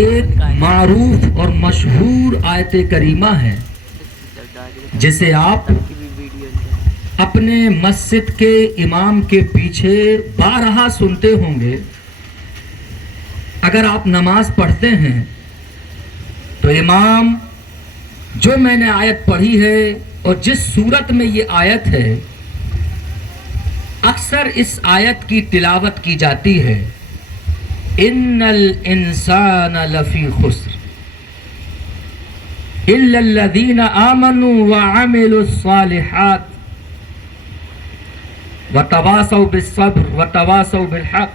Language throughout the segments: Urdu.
ایک معروف اور مشہور آیت کریمہ ہے جسے آپ اپنے مسجد کے امام کے پیچھے بارہا سنتے ہوں گے۔ اگر آپ نماز پڑھتے ہیں تو امام جو میں نے آیت پڑھی ہے اور جس صورت میں یہ آیت ہے، اکثر اس آیت کی تلاوت کی جاتی ہے، ان الانسان لفی خسر الا الذین آمنوا وعملوا الصالحات وتواصوا بالصبر وتواصوا بالحق۔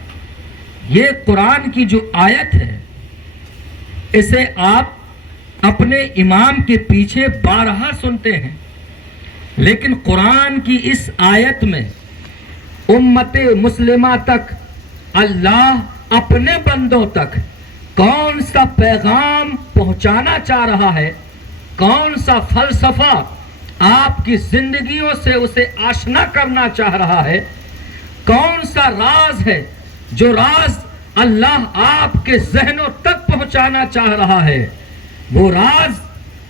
یہ قرآن کی جو آیت ہے، اسے آپ اپنے امام کے پیچھے بارہا سنتے ہیں، لیکن قرآن کی اس آیت میں امت مسلمہ تک اللہ اپنے بندوں تک کون سا پیغام پہنچانا چاہ رہا ہے، کون سا فلسفہ آپ کی زندگیوں سے اسے آشنا کرنا چاہ رہا ہے، کون سا راز ہے جو راز اللہ آپ کے ذہنوں تک پہنچانا چاہ رہا ہے، وہ راز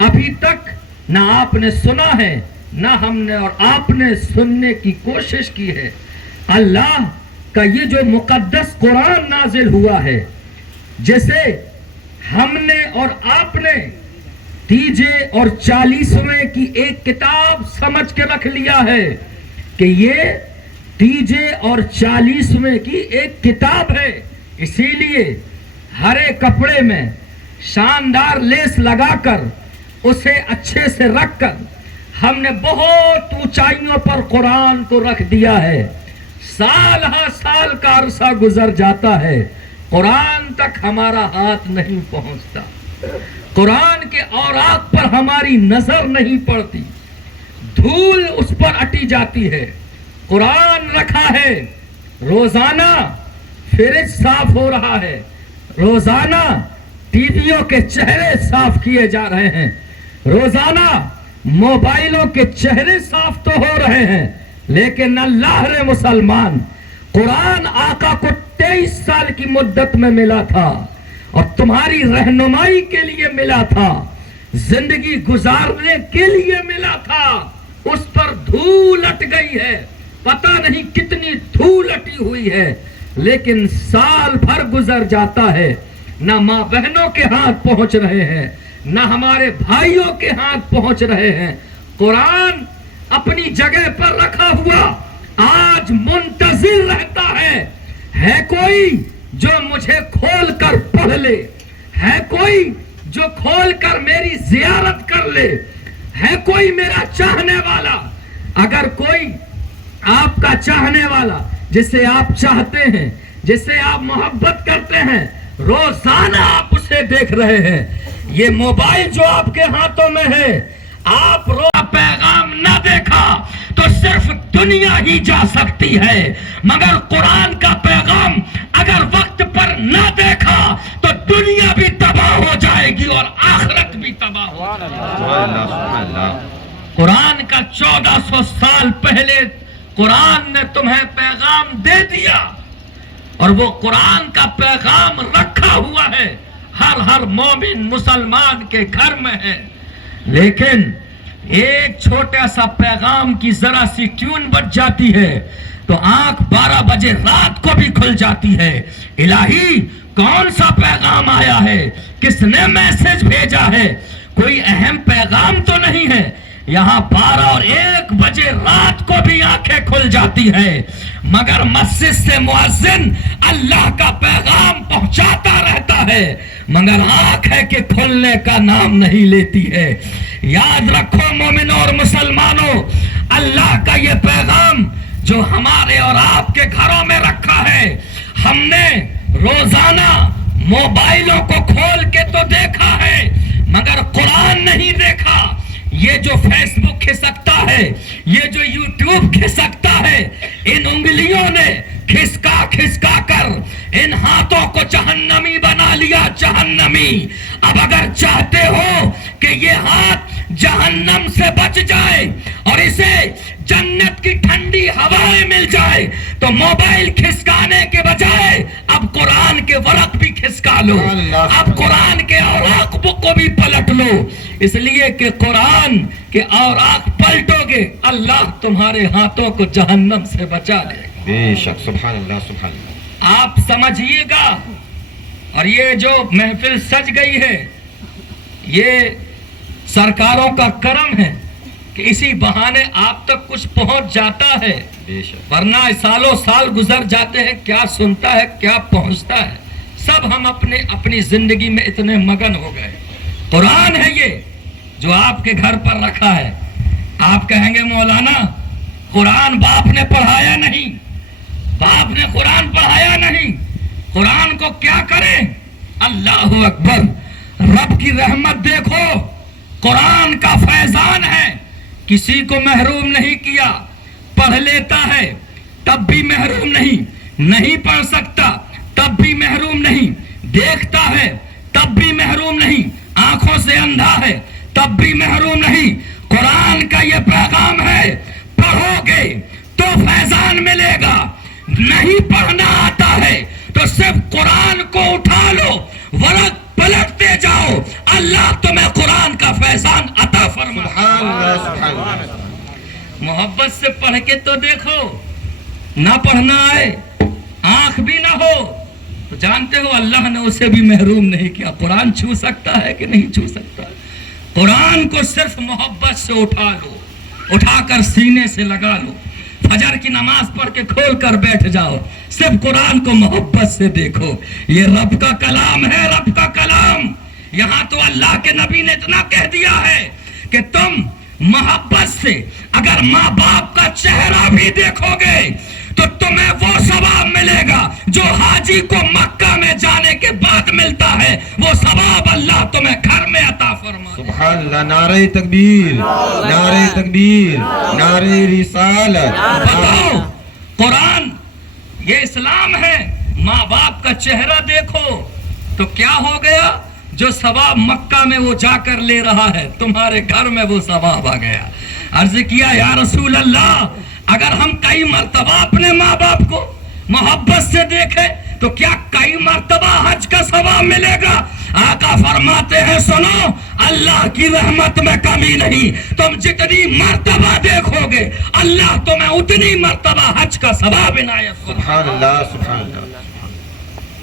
ابھی تک نہ آپ نے سنا ہے، نہ ہم نے اور آپ نے سننے کی کوشش کی ہے۔ اللہ کا یہ جو مقدس قرآن نازل ہوا ہے، جیسے ہم نے اور آپ نے تیجے اور 40ویں کی ایک کتاب سمجھ کے رکھ لیا ہے کہ یہ تیجے اور 40ویں کی ایک کتاب ہے، اسی لیے ہرے کپڑے میں شاندار لیس لگا کر اسے اچھے سے رکھ کر ہم نے بہت اونچائیوں پر قرآن کو رکھ دیا ہے۔ سال ہا سال کا عرصہ گزر جاتا ہے، قرآن تک ہمارا ہاتھ نہیں پہنچتا، قرآن کے اوراق پر ہماری نظر نہیں پڑتی، دھول اس پر اٹی جاتی ہے۔ قرآن رکھا ہے، روزانہ فریج صاف ہو رہا ہے، روزانہ ٹی ویوں کے چہرے صاف کیے جا رہے ہیں، روزانہ موبائلوں کے چہرے صاف تو ہو رہے ہیں، لیکن اللہ نے مسلمان قرآن آقا کو 23 سال کی مدت میں ملا تھا اور تمہاری رہنمائی کے لیے ملا تھا، زندگی گزارنے کے لیے ملا تھا، اس پر دھول اٹ گئی ہے، پتہ نہیں کتنی دھول اٹی ہوئی ہے، لیکن سال بھر گزر جاتا ہے، نہ ماں بہنوں کے ہاتھ پہنچ رہے ہیں، نہ ہمارے بھائیوں کے ہاتھ پہنچ رہے ہیں۔ قرآن اپنی جگہ پر رکھا ہوا آج منتظر رہتا ہے کوئی جو مجھے کھول کر پڑھ لے، ہے کوئی جو کھول کر میری زیارت کر لے، ہے کوئی میرا چاہنے والا۔ اگر کوئی آپ کا چاہنے والا جسے آپ چاہتے ہیں، جسے آپ محبت کرتے ہیں، روزانہ آپ اسے دیکھ رہے ہیں، یہ موبائل جو آپ کے ہاتھوں میں ہے، آپ پیغام نہ دیکھا تو صرف دنیا ہی جا سکتی ہے، مگر قرآن کا پیغام اگر وقت پر نہ دیکھا تو دنیا بھی تباہ ہو جائے گی اور آخرت بھی تباہ ہو جائے گی۔ قرآن کا 1400 سال پہلے قرآن نے تمہیں پیغام دے دیا اور وہ قرآن کا پیغام رکھا ہوا ہے، ہر مومن مسلمان کے گھر میں ہے، لیکن ایک چھوٹا سا پیغام کی ذرا سی ٹیون بج جاتی ہے تو آنکھ 12 بجے رات کو بھی کھل جاتی ہے۔ الہی کون سا پیغام آیا ہے، کس نے میسج بھیجا ہے، کوئی اہم پیغام تو نہیں ہے۔ یہاں 12 اور 1 بجے رات کو بھی آنکھیں کھل جاتی ہیں، مگر مسجد سے مؤذن اللہ کا پیغام پہنچاتا رہتا ہے، مگر آنکھ ہے کہ کھلنے کا نام نہیں لیتی ہے۔ یاد رکھو مومنوں اور مسلمانوں، اللہ کا یہ پیغام جو ہمارے اور آپ کے گھروں میں رکھا ہے، ہم نے روزانہ موبائلوں کو کھول کے تو دیکھا ہے، مگر قرآن نہیں دیکھا۔ یہ جو فیس بک کھسکتا ہے، یہ جو یوٹیوب کھسکتا ہے، ان انگلیوں نے کھسکا کھسکا کر ان ہاتھوں کو جہنمی بنا لیا، جہنمی۔ اب اگر چاہتے ہو کہ یہ ہاتھ جہنم سے بچ جائے اور اسے جنت کی ٹھنڈی ہوائیں مل جائے تو موبائل کھسکانے کے بجائے اب قرآن کے ورق بھی کھسکا لو، اب قرآن کے اوراق کو بھی پلٹ لو، اس لیے کہ قرآن کے اوراق پلٹو گے اللہ تمہارے ہاتھوں کو جہنم سے بچا لے گا۔ بے شک، سبحان اللہ سبحان اللہ۔ آپ سمجھیے گا، اور یہ جو محفل سج گئی ہے یہ سرکاروں کا کرم ہے کہ اسی بہانے آپ تک کچھ پہنچ جاتا ہے، بے شک، ورنہ سالوں سال گزر جاتے ہیں، کیا سنتا ہے کیا پہنچتا ہے، سب ہم اپنی زندگی میں اتنے مگن ہو گئے۔ قرآن ہے یہ جو آپ کے گھر پر رکھا ہے۔ آپ کہیں گے مولانا قرآن باپ نے پڑھایا نہیں، باپ نے قرآن پڑھایا نہیں، قرآن کو کیا کریں؟ اللہ اکبر، رب کی رحمت دیکھو، قرآن کا فیضان ہے، کسی کو محروم نہیں کیا، پڑھ لیتا ہے تب بھی محروم نہیں، نہیں پڑھ سکتا تب بھی محروم نہیں، دیکھتا ہے تب بھی محروم نہیں، آنکھوں سے اندھا ہے تب بھی محروم نہیں۔ قرآن کا یہ پیغام ہے، پڑھو گے تو فیضان ملے گا، نہیں پڑھنا آتا ہے تو صرف قرآن کو اٹھا لو، ورق پلٹتے جاؤ، اللہ تمہیں قرآن کا فیضان عطا فرمائے۔ سبحان اللہ سبحان اللہ۔ محبت سے پڑھ کے تو دیکھو، نہ پڑھنا آئے، آنکھ بھی نہ ہو تو جانتے ہو اللہ نے اسے بھی محروم نہیں کیا۔ قرآن چھو سکتا ہے کہ نہیں چھو سکتا؟ قرآن کو صرف محبت سے اٹھا لو، اٹھا کر سینے سے لگا لو، فجر کی نماز پڑھ کے کھول کر بیٹھ جاؤ، صرف قرآن کو محبت سے دیکھو۔ یہ رب کا کلام ہے، رب کا کلام۔ یہاں تو اللہ کے نبی نے اتنا کہہ دیا ہے کہ تم محبت سے اگر ماں باپ کا چہرہ بھی دیکھو گے تو تمہیں وہ ثواب ملے گا جو حاجی کو مکہ میں جانے کے بعد ملتا ہے، وہ ثواب اللہ تمہیں گھر میں عطا فرمائے۔ سبحان اللہ، نعرہ تکبیر، نعرہ تکبیر، نعرہ رسالت۔ بتاؤ قرآن یہ اسلام ہے، ماں باپ کا چہرہ دیکھو تو کیا ہو گیا؟ جو ثواب مکہ میں وہ جا کر لے رہا ہے تمہارے گھر میں وہ ثواب آ گیا۔ عرض کیا یا رسول اللہ اگر ہم کئی مرتبہ اپنے ماں باپ کو محبت سے دیکھیں تو کیا کئی مرتبہ حج کا ثواب ملے گا؟ آقا فرماتے ہیں سنو، اللہ کی رحمت میں کمی نہیں، تم جتنی مرتبہ دیکھو گے اللہ تمہیں اتنی مرتبہ حج کا ثواب عنایت فرمائے۔ سبحان اللہ سبحان اللہ۔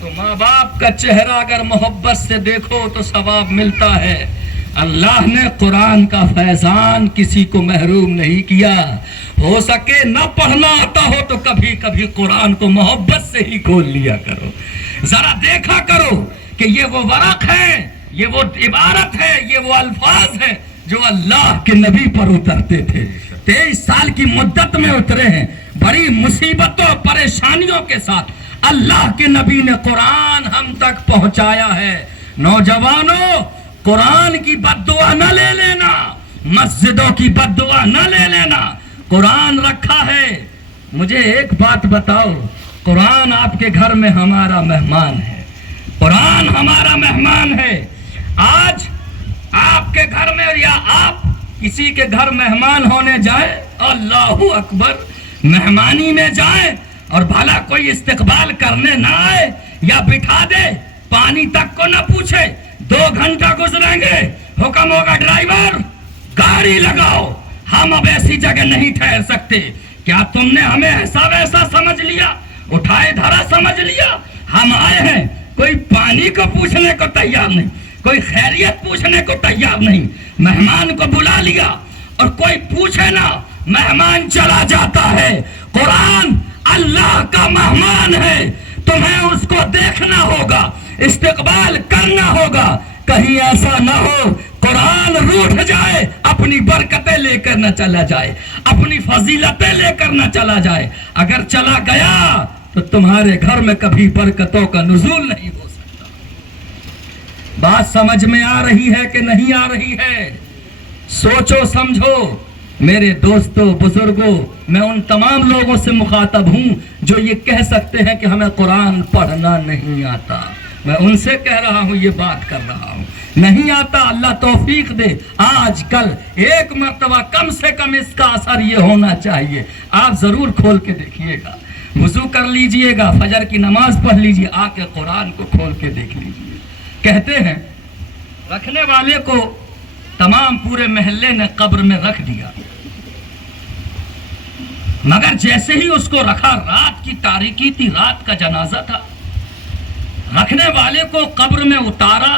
تو ماں باپ کا چہرہ اگر محبت سے دیکھو تو ثواب ملتا ہے۔ اللہ نے قرآن کا فیضان کسی کو محروم نہیں کیا۔ ہو سکے نہ پڑھنا آتا ہو تو کبھی کبھی قرآن کو محبت سے ہی کھول لیا کرو، ذرا دیکھا کرو کہ یہ وہ ورق ہے، یہ وہ عبارت ہے، یہ وہ الفاظ ہیں جو اللہ کے نبی پر اترتے تھے، 23 سال کی مدت میں اترے ہیں، بڑی مصیبتوں پریشانیوں کے ساتھ اللہ کے نبی نے قرآن ہم تک پہنچایا ہے۔ نوجوانوں قرآن کی بد دعا نہ لے لینا، مسجدوں کی بد دعا نہ لے لینا، قرآن رکھا ہے۔ مجھے ایک بات بتاؤ، قرآن آپ کے گھر میں ہمارا مہمان ہے، قرآن ہمارا مہمان ہے۔ آج آپ کے گھر میں یا آپ کسی کے گھر مہمان ہونے جائیں، اللہ اکبر، مہمانی میں جائیں اور بھلا کوئی استقبال کرنے نہ آئے یا بٹھا دے، پانی تک کو نہ پوچھے، 2 گھنٹہ گزریں گے، حکم ہوگا ڈرائیور گاڑی لگاؤ، ہم اب ایسی جگہ نہیں ٹھہر سکتے۔ کیا تم نے ہمیں ایسا ویسا سمجھ لیا، اٹھائے دھرا سمجھ لیا؟ ہم آئے ہیں، کوئی پانی کو پوچھنے کو تیار نہیں، کوئی خیریت پوچھنے کو تیار نہیں، مہمان کو بلا لیا اور کوئی پوچھے نہ مہمان چلا جاتا ہے۔ قرآن اللہ کا مہمان ہے، تمہیں اس کو دیکھنا ہوگا، استقبال کرنا ہوگا، کہیں ایسا نہ ہو قرآن روٹھ جائے، اپنی برکتیں لے کر نہ چلا جائے، اپنی فضیلتیں لے کر نہ چلا جائے۔ اگر چلا گیا تو تمہارے گھر میں کبھی برکتوں کا نزول نہیں ہو سکتا۔ بات سمجھ میں آ رہی ہے کہ نہیں آ رہی ہے؟ سوچو سمجھو میرے دوستو بزرگوں، میں ان تمام لوگوں سے مخاطب ہوں جو یہ کہہ سکتے ہیں کہ ہمیں قرآن پڑھنا نہیں آتا. میں ان سے کہہ رہا ہوں، یہ بات کر رہا ہوں. نہیں آتا، اللہ توفیق دے. آج کل ایک مرتبہ کم سے کم اس کا اثر یہ ہونا چاہیے. آپ ضرور کھول کے دیکھیے گا، وضو کر لیجئے گا، فجر کی نماز پڑھ لیجئے، آ کے قرآن کو کھول کے دیکھ لیجئے. کہتے ہیں رکھنے والے کو تمام پورے محلے نے قبر میں رکھ دیا، مگر جیسے ہی اس کو رکھا، رات کی تاریکی تھی، رات کا جنازہ تھا، رکھنے والے کو قبر میں اتارا،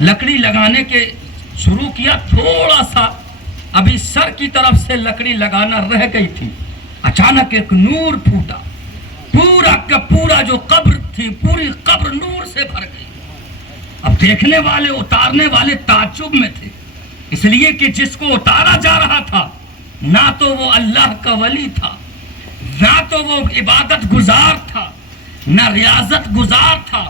لکڑی لگانے کے شروع کیا، تھوڑا سا ابھی سر کی طرف سے لکڑی لگانا رہ گئی تھی، اچانک ایک نور پھوٹا، پورا کا پورا جو قبر تھی پوری قبر نور سے بھر گئی. اب دیکھنے والے، اتارنے والے تعجب میں تھے، اس لیے کہ جس کو اتارا جا رہا تھا نہ تو وہ اللہ کا ولی تھا، نہ تو وہ عبادت گزار تھا، نہ ریاضت گزار تھا،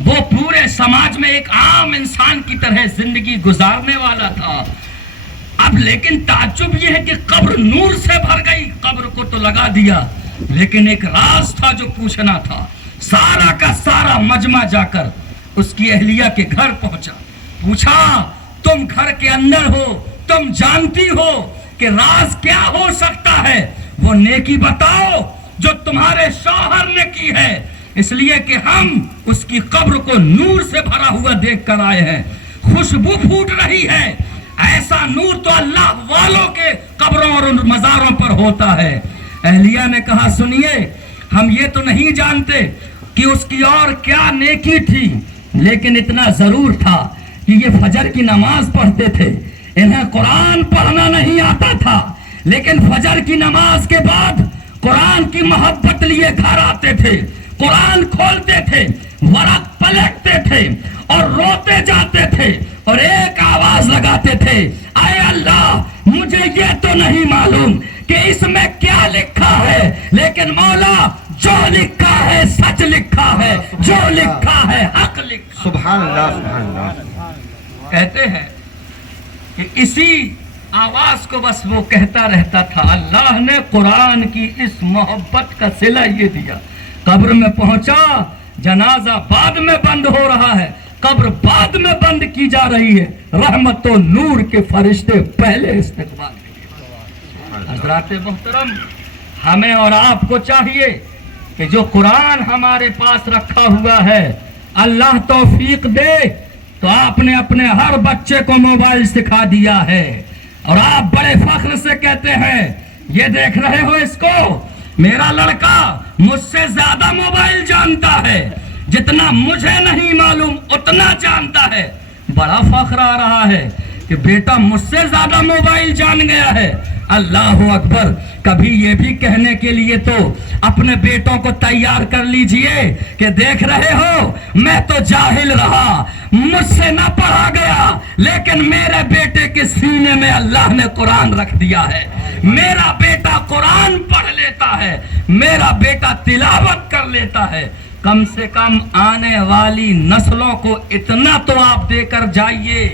وہ پورے سماج میں ایک عام انسان کی طرح زندگی گزارنے والا تھا. اب لیکن تعجب یہ ہے کہ قبر نور سے بھر گئی. قبر کو تو لگا دیا، لیکن ایک راز تھا جو پوچھنا تھا. سارا کا سارا مجمع جا کر اس کی اہلیہ کے گھر پہنچا، پوچھا تم گھر کے اندر ہو، تم جانتی ہو کہ راز کیا ہو سکتا ہے، وہ نیکی بتاؤ جو تمہارے شوہر نے کی ہے، اس لیے کہ ہم اس کی قبر کو نور سے بھرا ہوا دیکھ کر آئے ہیں. خوشبو پھوٹ رہی ہے، ایسا نور تو اللہ والوں کے قبروں اور مزاروں پر ہوتا ہے. اہلیہ نے کہا سنیے، ہم یہ تو نہیں جانتے کہ اس کی اور کیا نیکی تھی، لیکن اتنا ضرور تھا کہ یہ فجر کی نماز پڑھتے تھے، انہیں قرآن پڑھنا نہیں آتا تھا، لیکن فجر کی نماز کے بعد قرآن کی محبت لیے گھر آتے تھے، قرآن کھولتے تھے، ورق پلٹتے تھے اور روتے جاتے تھے اور ایک آواز لگاتے تھے، اے اللہ مجھے یہ تو نہیں معلوم کہ اس میں کیا لکھا ہے، لیکن مولا جو لکھا ہے سچ لکھا ہے، جو لکھا ہے حق لکھا. سبحان اللہ، سبحان اللہ. کہتے ہیں کہ اسی آواز کو بس وہ کہتا رہتا تھا. اللہ نے قرآن کی اس محبت کا صلہ یہ دیا. قبر میں پہنچا، جنازہ بعد میں بند ہو رہا ہے، قبر بعد میں بند کی جا رہی ہے، رحمت و نور کے فرشتے پہلے استقبال کیے. حضرات محترم، ہمیں اور آپ کو چاہیے کہ جو قرآن ہمارے پاس رکھا ہوا ہے، اللہ توفیق دے تو آپ نے اپنے ہر بچے کو موبائل سکھا دیا ہے، اور آپ بڑے فخر سے کہتے ہیں یہ دیکھ رہے ہو اس کو، میرا لڑکا مجھ سے زیادہ موبائل جانتا ہے، جتنا مجھے نہیں معلوم اتنا جانتا ہے. بڑا فخر آ رہا ہے کہ بیٹا مجھ سے زیادہ موبائل جان گیا ہے. اللہ اکبر. کبھی یہ بھی کہنے کے لیے تو اپنے بیٹوں کو تیار کر لیجئے کہ دیکھ رہے ہو میں تو جاہل رہا، مجھ سے نہ پڑھا گیا، لیکن میرے بیٹے کے سینے میں اللہ نے قرآن رکھ دیا ہے، میرا بیٹا قرآن پڑھ لیتا ہے، میرا بیٹا تلاوت کر لیتا ہے. کم سے کم آنے والی نسلوں کو اتنا تو آپ دے کر جائیے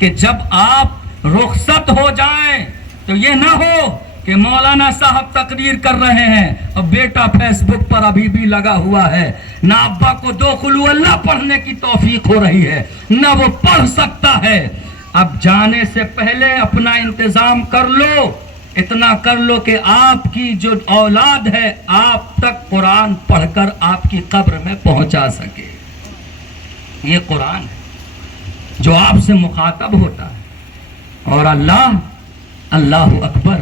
کہ جب آپ رخصت ہو جائیں تو یہ نہ ہو کہ مولانا صاحب تقریر کر رہے ہیں اور بیٹا فیس بک پر ابھی بھی لگا ہوا ہے، نہ ابا کو دو قل اللہ پڑھنے کی توفیق ہو رہی ہے، نہ وہ پڑھ سکتا ہے. اب جانے سے پہلے اپنا انتظام کر لو، اتنا کر لو کہ آپ کی جو اولاد ہے آپ تک قرآن پڑھ کر آپ کی قبر میں پہنچا سکے. یہ قرآن ہے جو آپ سے مخاطب ہوتا ہے. اور اللہ اکبر،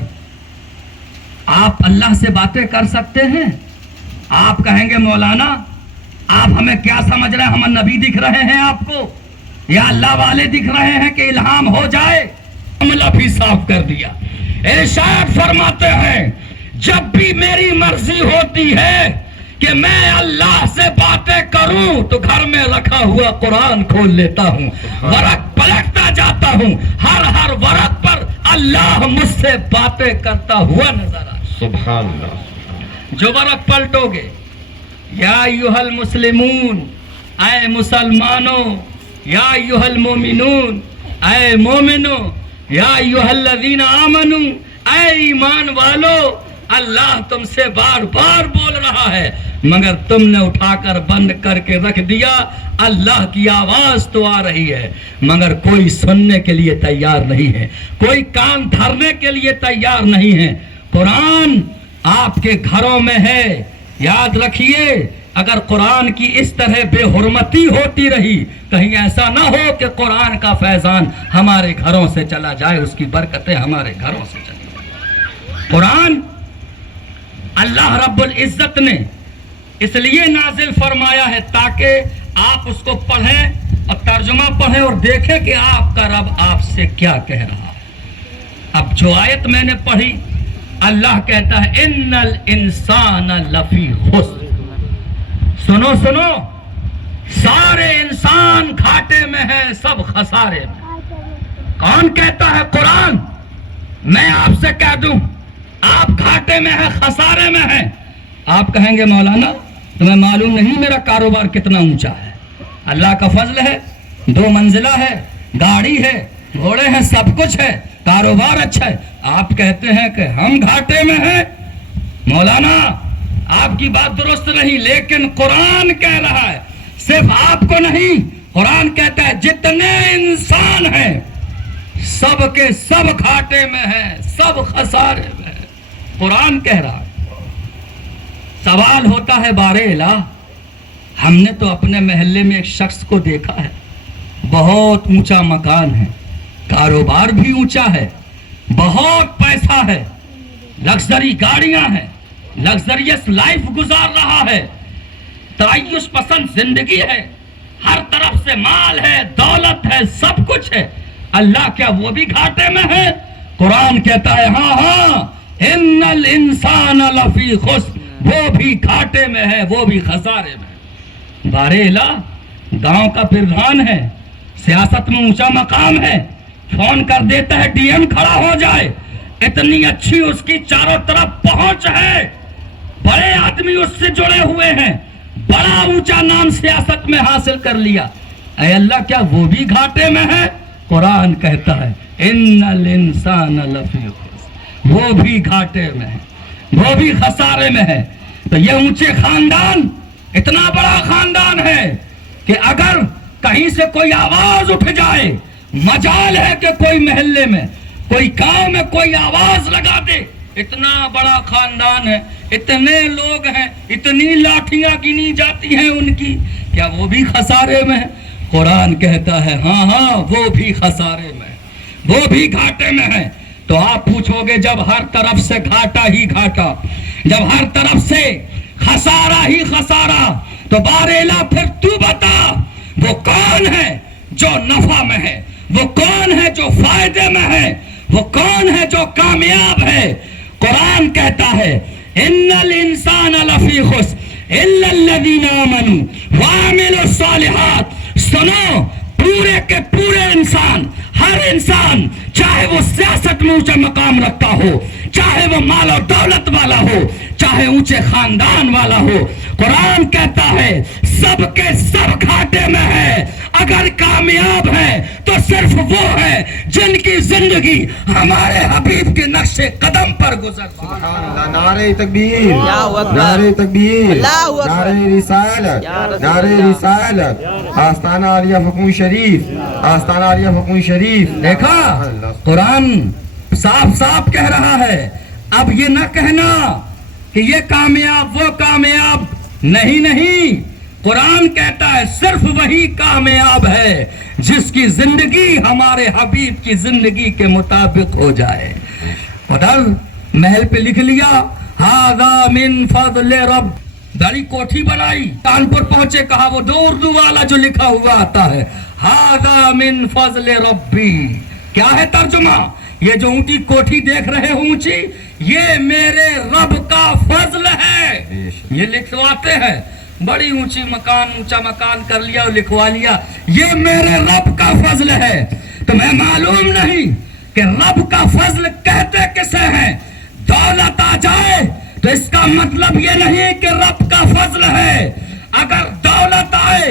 آپ اللہ سے باتیں کر سکتے ہیں. آپ کہیں گے مولانا آپ ہمیں کیا سمجھ رہے ہیں، ہم نبی دکھ رہے ہیں آپ کو یا اللہ والے دکھ رہے ہیں کہ الہام ہو جائے؟ معاملہ بھی صاف کر دیا. ارشاد فرماتے ہیں جب بھی میری مرضی ہوتی ہے کہ میں اللہ سے باتیں کروں تو گھر میں رکھا ہوا قرآن کھول لیتا ہوں، ورق پلٹتا جاتا ہوں، ہر ورق پر اللہ مجھ سے باتیں کرتا ہوا نظر آتا. سبحان اللہ. جو ورق پلٹو گے، یا ایھا المسلمون، اے مسلمانوں، یا ایھا المومنون، اے مومنوں، یا ایھا الذین آمنو، اے ایمان والو، اللہ تم سے بار بار بول رہا ہے مگر تم نے اٹھا کر بند کر کے رکھ دیا۔ اللہ کی آواز تو آ رہی ہے مگر کوئی سننے کے لیے تیار نہیں ہے، کوئی کان دھرنے کے لیے تیار نہیں ہے۔ قرآن آپ کے گھروں میں ہے، یاد رکھیے اگر قرآن کی اس طرح بے حرمتی ہوتی رہی، کہیں ایسا نہ ہو کہ قرآن کا فیضان ہمارے گھروں سے چلا جائے، اس کی برکتیں ہمارے گھروں سے چلی جائیں۔ قرآن اللہ رب العزت نے اس لیے نازل فرمایا ہے تاکہ آپ اس کو پڑھیں اور ترجمہ پڑھیں اور دیکھیں کہ آپ کا رب آپ سے کیا کہہ رہا ہے۔ اب جو آیت میں نے پڑھی، اللہ کہتا ہے ان الانسان لفی خسر، سنو سنو، سارے انسان گھاٹے میں ہیں، سب خسارے میں۔ کون کہتا ہے؟ قرآن۔ میں آپ سے کہہ دوں آپ گھاٹے میں ہیں، خسارے میں ہیں۔ آپ کہیں گے مولانا تمہیں معلوم نہیں میرا کاروبار کتنا اونچا ہے؟ اللہ کا فضل ہے، 2 منزلہ ہے، گاڑی ہے، گھوڑے ہیں، سب کچھ ہے، کاروبار اچھا ہے۔ آپ کہتے ہیں کہ ہم گھاٹے میں ہیں۔ مولانا آپ کی بات درست نہیں، لیکن قرآن کہہ رہا ہے صرف آپ کو نہیں، قرآن کہتا ہے جتنے انسان ہیں سب کے سب گھاٹے میں ہیں، سب خسارے میں ہیں۔ قرآن کہہ رہا ہے۔ سوال ہوتا ہے بارے الہ، ہم نے تو اپنے محلے میں ایک شخص کو دیکھا ہے، بہت اونچا مکان ہے، کاروبار بھی اونچا ہے، بہت پیسہ ہے، لگژری گاڑیاں ہیں، لگژریس لائف گزار رہا ہے، تعیش پسند زندگی ہے، ہر طرف سے مال ہے، دولت ہے، سب کچھ ہے۔ اللہ کیا وہ بھی گھاٹے میں ہے؟ قرآن کہتا ہے ہاں ہاں ان الانسان لفی خسر، وہ بھی گھاٹے میں ہے، وہ بھی خسارے میں۔ بارے الہ گاؤں کا پردھان ہے، سیاست میں اونچا مقام ہے، فون کر دیتا ہے ڈی ایم کھڑا ہو جائے، اتنی اچھی اس کی چاروں طرف پہنچ ہے، بڑے آدمی اس سے جڑے ہوئے ہیں، بڑا اونچا نام سیاست میں حاصل کر لیا۔ اے اللہ کیا وہ بھی گھاٹے میں ہے؟ قرآن کہتا ہے ان الانسان لفی خسر، وہ بھی گھاٹے میں ہے، وہ بھی خسارے میں ہے۔ تو یہ اونچے خاندان، اتنا بڑا خاندان ہے کہ اگر کہیں سے کوئی آواز اٹھ جائے، مجال ہے کہ کوئی محلے میں، کوئی گاؤں میں کوئی آواز لگا دے، اتنا بڑا خاندان ہے، اتنے لوگ ہیں، اتنی لاٹھیاں گنی جاتی ہیں ان کی، کیا وہ بھی خسارے میں ہے؟ قرآن کہتا ہے ہاں ہاں وہ بھی خسارے میں، وہ بھی گھاٹے میں ہے۔ تو آپ پوچھو گے جب ہر طرف سے گھاٹا ہی گھاٹا، جب ہر طرف سے خسارہ ہی خسارہ، تو بارے پھر تو بتا وہ کون ہے جو نفع میں ہے، وہ کون ہے جو فائدے میں ہے، وہ کون ہے جو کامیاب ہے؟ قرآن کہتا ہے ان الانسان لفی خسر الا الذین آمنوا وعملوا الصالحات۔ سنو، پورے کے پورے انسان، ہر انسان، چاہے وہ سیاست میں اونچا مقام رکھتا ہو، چاہے وہ مال و دولت والا ہو، چاہے اونچے خاندان والا ہو، قرآن کہتا ہے سب کے سب گھاٹے میں ہے۔ اگر کامیاب ہے تو صرف وہ ہے جن کی زندگی ہمارے حبیب کے نقش قدم پر گزر۔ سبحان اللہ، نعرہ تکبیر، نعرہ تکبیر، نعرہ رسالت، نعرہ رسالت، آستانہ عالیہ فقون شریف، آستانہ عالیہ فقون شریف۔ دیکھا قرآن صاف صاف کہہ رہا ہے۔ اب یہ نہ کہنا کہ یہ کامیاب وہ کامیاب، نہیں نہیں، قرآن کہتا ہے صرف وہی کامیاب ہے جس کی زندگی ہمارے حبیب کی زندگی کے مطابق ہو جائے۔ ادھر محل پہ لکھ لیا ھذا من فضل رب، بڑی کوٹھی بنائی، کانپور پہنچے، کہا وہ دو اردو والا جو لکھا ہوا آتا ہے ھذا من فضل ربی۔ کیا ہے ترجمہ؟ یہ جو اونچی کوٹھی دیکھ رہے ہو اونچی، یہ میرے رب کا فضل ہے۔ یہ لکھواتے ہیں، بڑی اونچی مکان، اونچا مکان کر لیا اور لکھوا لیا یہ میرے رب کا فضل ہے۔ تمہیں معلوم نہیں کہ رب کا فضل کہتے کسے ہیں؟ دولت آ جائے تو اس کا مطلب یہ نہیں کہ رب کا فضل ہے۔ اگر دولت آئے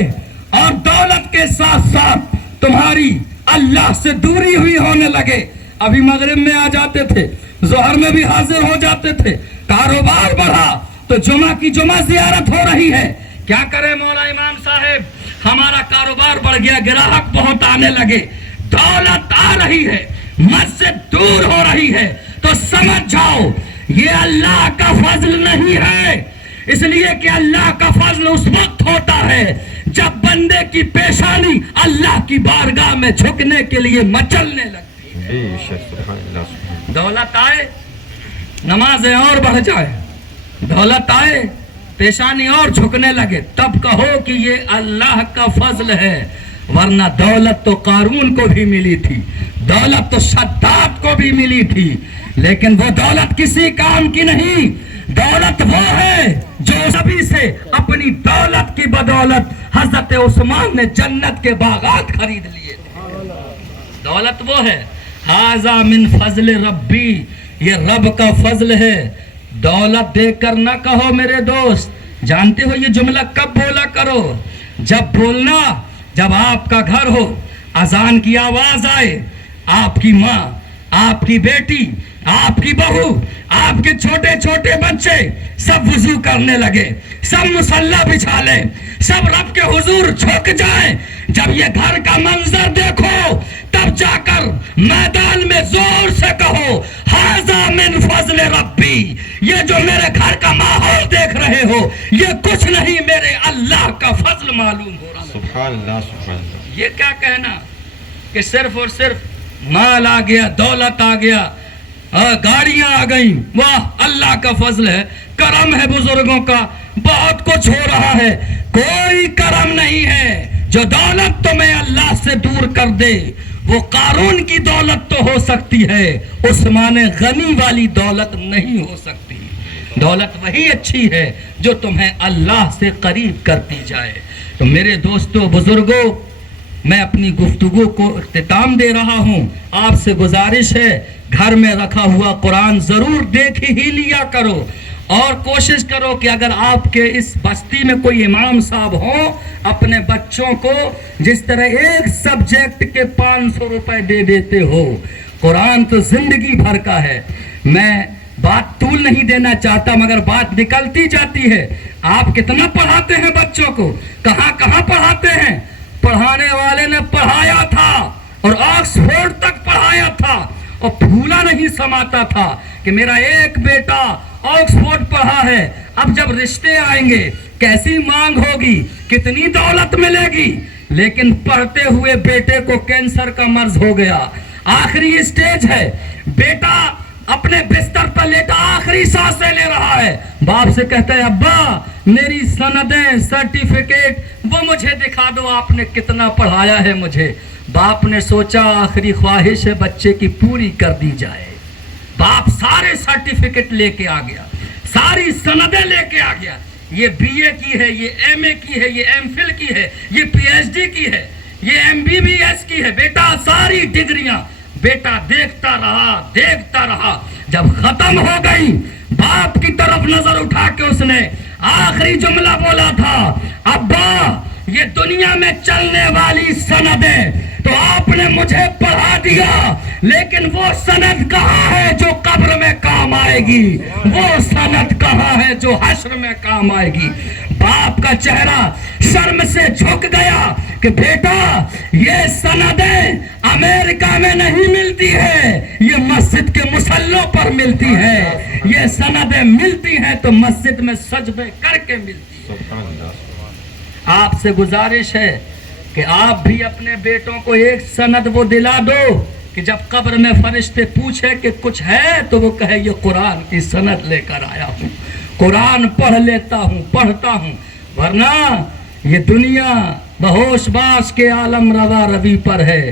اور دولت کے ساتھ ساتھ تمہاری اللہ سے دوری ہوئی ہونے لگے، ابھی مغرب میں آ جاتے تھے, ظہر میں بھی حاضر ہو جاتے تھے. کاروبار بڑھا تو جمعہ کی جمعہ زیارت ہو رہی ہے. کیا کرے مولا امام صاحب, ہمارا کاروبار بڑھ گیا, گراہک بہت آنے لگے, دولت آ رہی ہے, مسجد دور ہو رہی ہے, تو سمجھ جاؤ یہ اللہ کا فضل نہیں ہے. اس لیے کہ اللہ کا فضل اس وقت ہوتا ہے جب بندے کی پیشانی اللہ کی بارگاہ میں جھکنے کے لیے مچلنے لگتی ہے. دولت آئے, نمازیں اور بڑھ جائے, دولت آئے, پیشانی اور جھکنے لگے, تب کہو کہ یہ اللہ کا فضل ہے. ورنہ دولت تو قارون کو بھی ملی تھی, دولت تو شداد کو بھی ملی تھی, لیکن وہ دولت کسی کام کی نہیں. دولت وہ ہے جو سبھی سے اپنی دولت کی بدولت حضرت عثمان نے جنت کے باغات خرید لیے تھے. دولت وہ ہے, ھذا من فضل ربی, یہ رب کا فضل ہے. دولت دیکھ کر نہ کہو میرے دوست, جانتے ہو یہ جملہ کب بولا کرو, جب بولنا جب آپ کا گھر ہو, اذان کی آواز آئے, آپ کی ماں, آپ کی بیٹی, آپ کی بہو, آپ کے چھوٹے چھوٹے بچے سب وضو کرنے لگے, سب مصلی بچھا لیں, سب رب کے حضور جھک جائیں. جب یہ گھر کا منظر دیکھو تب جا کر میدان میں زور سے کہو ھذا من فضل ربی. یہ جو میرے گھر کا ماحول دیکھ رہے ہو یہ کچھ نہیں, میرے اللہ کا فضل معلوم ہو رہا ہے. سبحان اللہ سبحان اللہ. یہ کیا کہنا کہ صرف اور صرف مال آ گیا, دولت آ گیا, گاڑیاں آ گئیں, واہ اللہ کا فضل ہے, کرم ہے بزرگوں کا, بہت کچھ ہو رہا ہے. کوئی کرم نہیں ہے جو دولت تمہیں اللہ سے دور کر دے. وہ قارون کی دولت تو ہو سکتی ہے, عثمان غنی والی دولت نہیں ہو سکتی. دولت وہی اچھی ہے جو تمہیں اللہ سے قریب کرتی جائے. تو میرے دوستو بزرگوں, میں اپنی گفتگو کو اختتام دے رہا ہوں. آپ سے گزارش ہے گھر میں رکھا ہوا قرآن ضرور دیکھ ہی لیا کرو, اور کوشش کرو کہ اگر آپ کے اس بستی میں کوئی امام صاحب ہوں, اپنے بچوں کو جس طرح ایک سبجیکٹ کے 500 روپے دے دیتے ہو. قرآن تو زندگی بھر کا ہے. میں بات طول نہیں دینا چاہتا مگر بات نکلتی جاتی ہے. آپ کتنا پڑھاتے ہیں بچوں کو, کہاں کہاں پڑھاتے ہیں. پڑھانے والے نے پڑھایا تھا اور آکسفورڈ تک پڑھایا تھا, اور پھولا نہیں سماتا تھا کہ میرا ایک بیٹا آکسفورڈ پڑھا ہے. اب جب رشتے آئیں گے کیسی مانگ ہوگی, کتنی دولت ملے گی, لیکن پڑھتے ہوئے بیٹے کو کینسر کا مرض ہو گیا. آخری اسٹیج ہے, بیٹا اپنے بستر پر لیٹا آخری سانسیں لے رہا ہے. باپ سے کہتا ہے ابا میری سندیں, سرٹیفکیٹ وہ مجھے دکھا دو, آپ نے کتنا پڑھایا ہے مجھے. باپ نے سوچا آخری خواہش ہے بچے کی پوری کر دی جائے. باپ سارے سرٹیفکیٹ لے کے آ گیا, ساری سندیں لے کے آ گیا. یہ بی اے کی ہے, یہ ایم اے کی ہے, یہ ایم فل کی ہے, یہ پی ایچ ڈی کی ہے, یہ ایم بی بی ایس کی ہے. بیٹا ساری ڈگریاں. بیٹا دیکھتا رہا, جب ختم ہو گئی باپ کی طرف نظر اٹھا کے اس نے آخری جملہ بولا تھا, ابا یہ دنیا میں چلنے والی سندیں تو آپ نے مجھے پڑھا دیا, لیکن وہ سند کہاں ہے جو قبر میں کام آئے گی, وہ سند کہاں ہے جو حشر میں کام آئے گی. باپ کا چہرہ شرم سے جھک گیا کہ بیٹا یہ سندیں امریکہ میں نہیں ملتی ہے, یہ مسجد کے مصلوں پر ملتی ہے. یہ سندیں ملتی ہیں تو مسجد میں سجدے کر کے ملتی ہے. آپ سے گزارش ہے کہ آپ بھی اپنے بیٹوں کو ایک سند وہ دلا دو کہ جب قبر میں فرشتے پوچھے کہ کچھ ہے تو وہ کہے یہ قرآن کی سند لے کر آیا ہوں, قرآن پڑھ لیتا ہوں, پڑھتا ہوں. ورنہ یہ دنیا بہوش باش کے عالم روا روی پر ہے.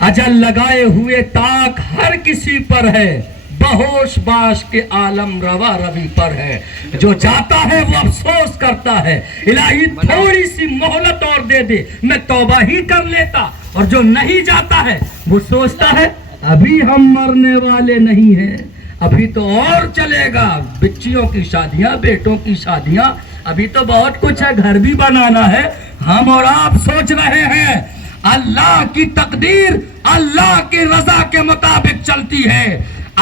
اجل لگائے ہوئے طاق ہر کسی پر ہے, بہوش باش کے عالم روا روی پر ہے. جو جاتا ہے وہ افسوس کرتا ہے, الہی تھوڑی سی مہلت اور دے دے میں توبہ ہی کر لیتا. اور جو نہیں جاتا ہے وہ سوچتا ہے ابھی ہم مرنے والے نہیں ہیں, ابھی تو اور چلے گا, بچیوں کی شادیاں, بیٹوں کی شادیاں, ابھی تو بہت کچھ ہے, گھر بھی بنانا ہے. ہم اور آپ سوچ رہے ہیں اللہ کی تقدیر اللہ کی رضا کے مطابق چلتی ہے.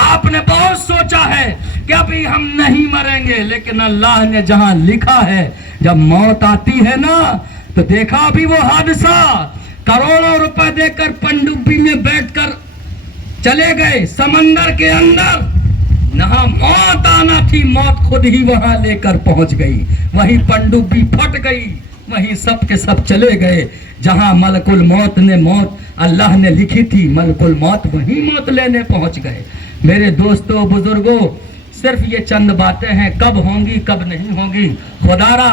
آپ نے بہت سوچا ہے کہ ابھی ہم نہیں مریں گے، لیکن اللہ نے جہاں لکھا ہے جب موت آتی ہے نا تو دیکھا ابھی وہ حادثہ، کروڑوں روپے دے کر پنڈبی میں بیٹھ کر چلے گئے سمندر کے اندر، جہاں موت آنا تھی موت خود ہی وہاں لے کر پہنچ گئی، وہیں پنڈبی پھٹ گئی، وہیں سب کے سب چلے گئے. جہاں ملک الموت نے موت اللہ نے لکھی تھی، ملک الموت وہیں موت لینے پہنچ گئے. میرے دوستوں بزرگوں، صرف یہ چند باتیں ہیں، کب ہوں گی کب نہیں ہوں گی. خدا را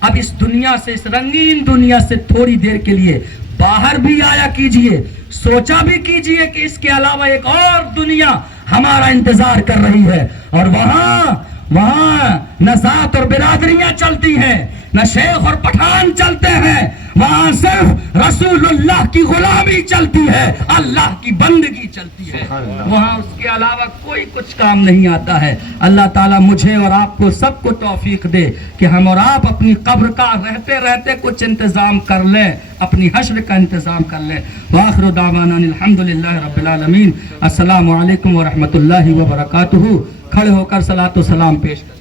اب اس دنیا سے، اس رنگین دنیا سے تھوڑی دیر کے لیے باہر بھی آیا کیجئے، سوچا بھی کیجئے کہ اس کے علاوہ ایک اور دنیا ہمارا انتظار کر رہی ہے، اور وہاں نہ ذات اور برادریاں چلتی ہیں، نہ شیخ اور پٹھان چلتے ہیں، وہاں صرف رسول اللہ کی غلامی چلتی ہے، اللہ کی بندگی چلتی ہے، وہاں اس کے علاوہ کوئی کچھ کام نہیں آتا ہے. اللہ تعالیٰ مجھے اور آپ کو سب کو توفیق دے کہ ہم اور آپ اپنی قبر کا رہتے رہتے کچھ انتظام کر لیں، اپنی حشر کا انتظام کر لیں. وآخر دعوانا الحمدللہ رب العالمین. السلام علیکم ورحمۃ اللہ وبرکاتہ. کھڑے ہو کر صلاۃ و سلام پیش کریں.